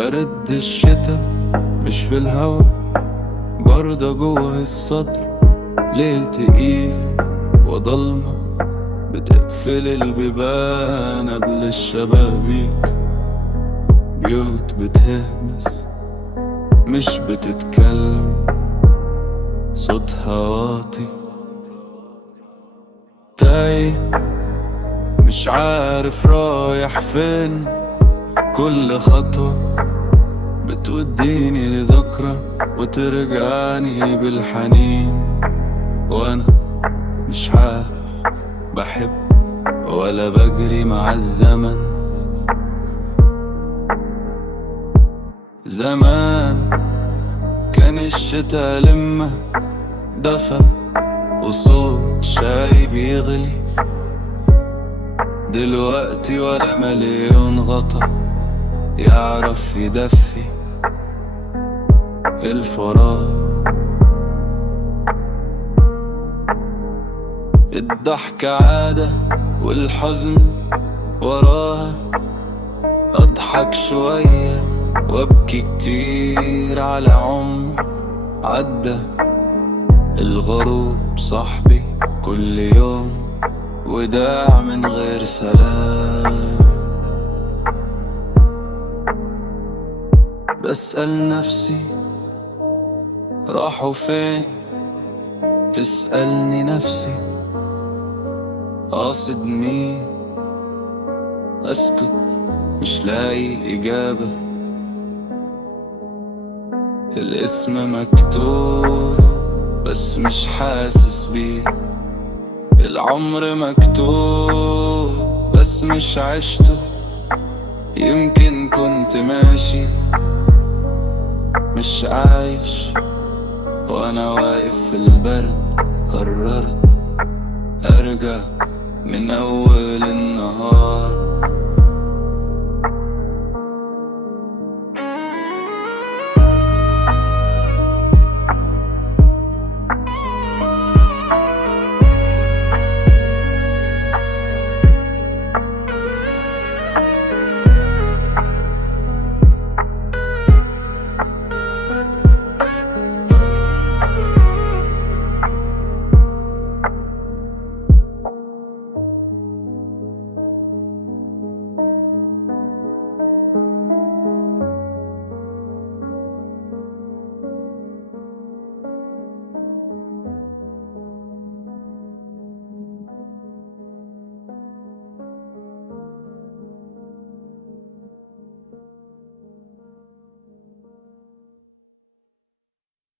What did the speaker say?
برد الشتا مش في الهوا، بردة جوه السطر. ليل تقيل وضلمة بتقفل البيبان قبل الشبابيك. بيوت بتهمس مش بتتكلم، صوتها واطي. تايه مش عارف رايح فين، كل خطوة بتوديني لذكرى وترجعني بالحنين. وانا مش عارف بحب ولا بجري مع الزمن. زمان كان الشتا لمة دفى وصوت شاي بيغلي، دلوقتي ولا مليون غطا يعرف يدفي الفراغ. الضحكة عادة والحزن وراها، أضحك شوية وأبكي كتير على عمر عدى. الغروب صاحبي كل يوم وداع من غير سلام. بسأل نفسي راحوا فين، تسألني نفسي قاصد مين. أسكت مش لاقي إجابة، الاسم مكتوب بس مش حاسس بيه. العمر مكتوب بس مش عشته، يمكن كنت ماشي مش عايش. وانا واقف في البرد قررت ارجع من اول النهار.